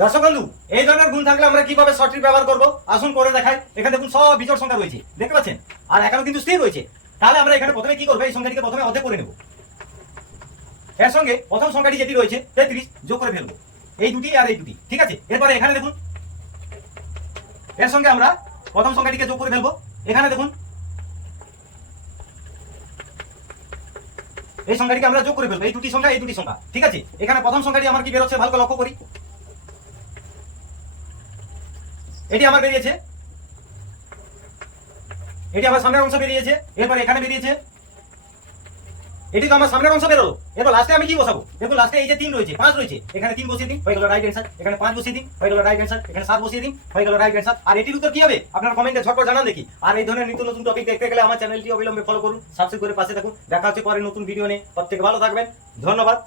দর্শক বন্ধু, এই ধরনের গুণ থাকলে আমরা কিভাবে সঠিক ব্যবহার করব আসুন করে দেখাই। এখানে দেখুন সব বিজোড় সংখ্যা রয়েছে, দেখতে পাচ্ছেন, আর এখানেও কিন্তু স্থির রয়েছে। তাহলে আমরা এখানে প্রথমে কি করবো, এই সংখ্যাটিকে প্রথমে অর্ধেক করে নেব। এর সঙ্গে প্রথম সংখ্যাটি যেটি রয়েছে 33 যোগ করে ফেলবো, এই দুটি আর এই দুটি, ঠিক আছে। এরপরে এখানে দেখুন, এর সঙ্গে আমরা প্রথম সংখ্যাটিকে যোগ করে ফেলবো। এখানে দেখুন, এই সংখ্যাটিকে আমরা যোগ করে ফেলবো, এই দুটি সংখ্যা এই দুটি সংখ্যা, ঠিক আছে। এখানে প্রথম সংখ্যাটি আমার কি বেরোচ্ছে ভালো করে লক্ষ্য করি, এটি আমার বেরিয়েছে, এটি আমার সামনের অংশ বেরিয়েছে। এরপর এখানে বেরিয়েছে, এটি তো আমার সামনের অংশ বেরোলো। এবার লাস্টে আমি কি বসাবো, দেখুন লাস্টে এই যে 3 রয়েছে, 5 রয়েছে, এখানে 3 বসিয়ে দিন, হয়ে গেল রাইট অ্যান্সার। এখানে 5 বসিয়ে দিন, হয়ে গেল রাইট অ্যান্সার। এখানে 7 বসিয়ে দিন, হয়ে গেল রাইট অ্যান্সার। আর এটির উত্তর কি হবে আপনারা কমেন্টে ঝটপট জানান দেখি। আর এই ধরনের নিত্য নতুন টপিক দেখতে গেলে আমার চ্যানেলটি অবিলম্বে ফলো করুন, সাবস্ক্রাইব করে পাশে থাকুন। দেখা হচ্ছে পরে নতুন ভিডিও নিয়ে। প্রত্যেকে ভালো থাকবেন, ধন্যবাদ।